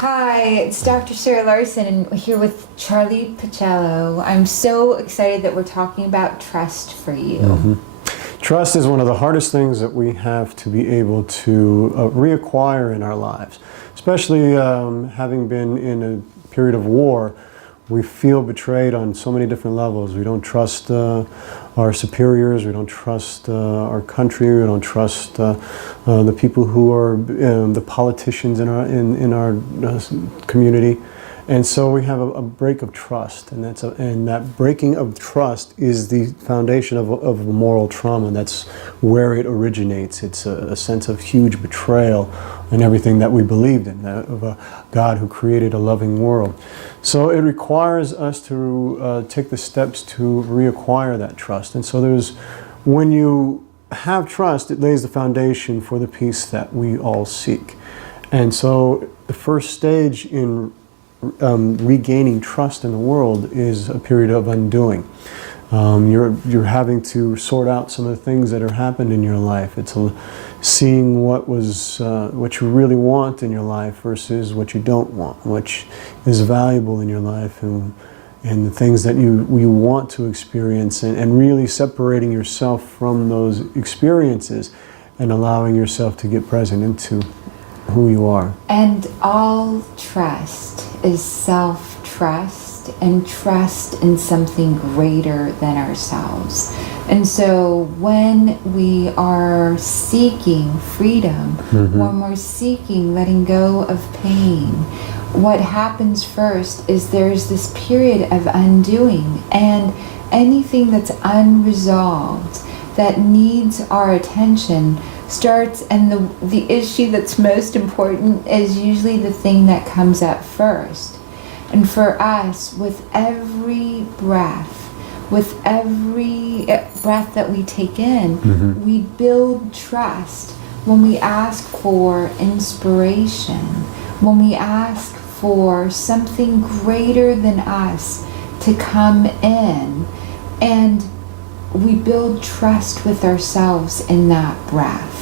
Hi, it's Dr. Sarah Larsen, and we're here with Charlie Pacello. I'm so excited that we're talking about trust for you. Trust is one of the hardest things that we have to be able to reacquire in our lives, especially having been in a period of war. We feel betrayed on so many different levels. We don't trust our superiors, we don't trust our country, we don't trust the people who are the politicians in our community. And so we have a break of trust, and that breaking of trust is the foundation of moral trauma. That's where it originates. It's a sense of huge betrayal in everything that we believed in, of a God who created a loving world. So it requires us to take the steps to reacquire that trust. And so when you have trust, it lays the foundation for the peace that we all seek. And so the first stage in regaining trust in the world is a period of undoing. You're having to sort out some of the things that have happened in your life. It's seeing what you really want in your life versus what you don't want, which is valuable in your life, and the things that you want to experience, and really separating yourself from those experiences and allowing yourself to get present into who you are. And all trust is self-trust and trust in something greater than ourselves. And so when we are seeking freedom, when we're seeking letting go of pain, what happens first is there's this period of undoing, and anything that's unresolved that needs our attention starts, and the issue that's most important is usually the thing that comes up first. And for us, with every breath that we take in, we build trust when we ask for inspiration, when we ask for something greater than us to come in, and we build trust with ourselves in that breath.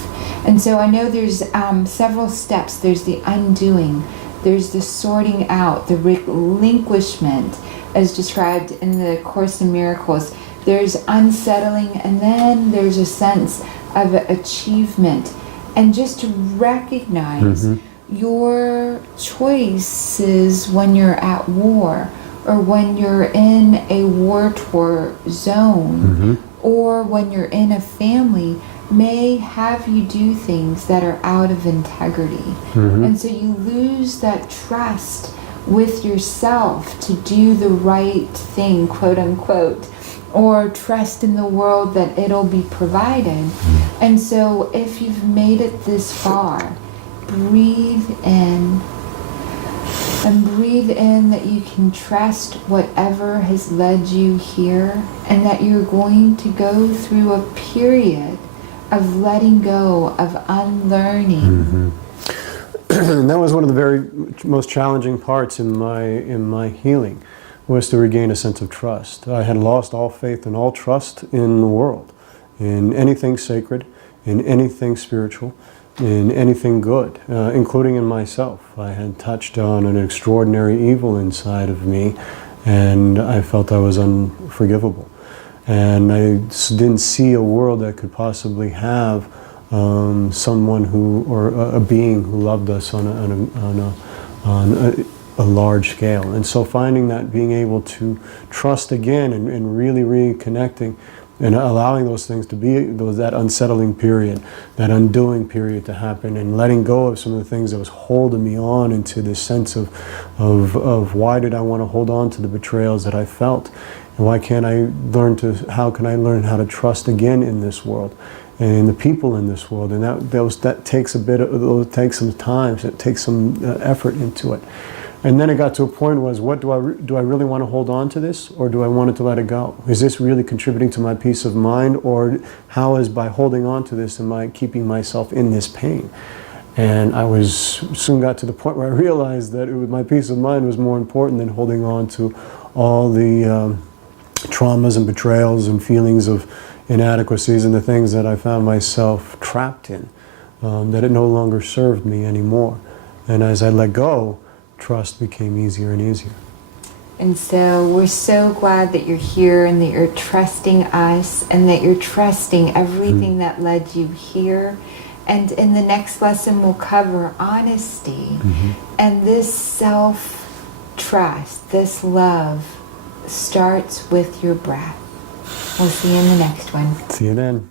And so I know there's several steps. There's the undoing, there's the sorting out, the relinquishment as described in the Course in Miracles. There's unsettling, and then there's a sense of achievement. And just to recognize your choices when you're at war, or when you're in a war-torn zone, or when you're in a family, may have you do things that are out of integrity. And so you lose that trust with yourself to do the right thing, quote unquote, or trust in the world that it'll be provided. And so if you've made it this far, breathe in. And breathe in that you can trust whatever has led you here, and that you're going to go through a period of letting go, of unlearning. And that was one of the very most challenging parts in my healing, was to regain a sense of trust. I had lost all faith and all trust in the world, in anything sacred, in anything spiritual, in anything good, including in myself. I had touched on an extraordinary evil inside of me, and I felt I was unforgivable. And I didn't see a world that could possibly have someone or a being who loved us on a large scale. And so finding that, being able to trust again, and really reconnecting, and allowing those things to be, that unsettling period, that undoing period to happen, and letting go of some of the things that was holding me on into this sense of why did I want to hold on to the betrayals that I felt, and how can I learn how to trust again in this world, and in the people in this world. And that takes some time, it takes some effort into it. And then it got to a point was, do I really want to hold on to this, or do I want it to let it go? Is this really contributing to my peace of mind, or how is, by holding on to this, am I keeping myself in this pain? And I soon got to the point where I realized that my peace of mind was more important than holding on to all the traumas and betrayals and feelings of inadequacies and the things that I found myself trapped in, that it no longer served me anymore. And as I let go, trust became easier and easier. And so we're so glad that you're here and that you're trusting us and that you're trusting everything that led you here. And in the next lesson, we'll cover honesty and this self-trust, this love starts with your breath. We'll see you in the next one. See you then.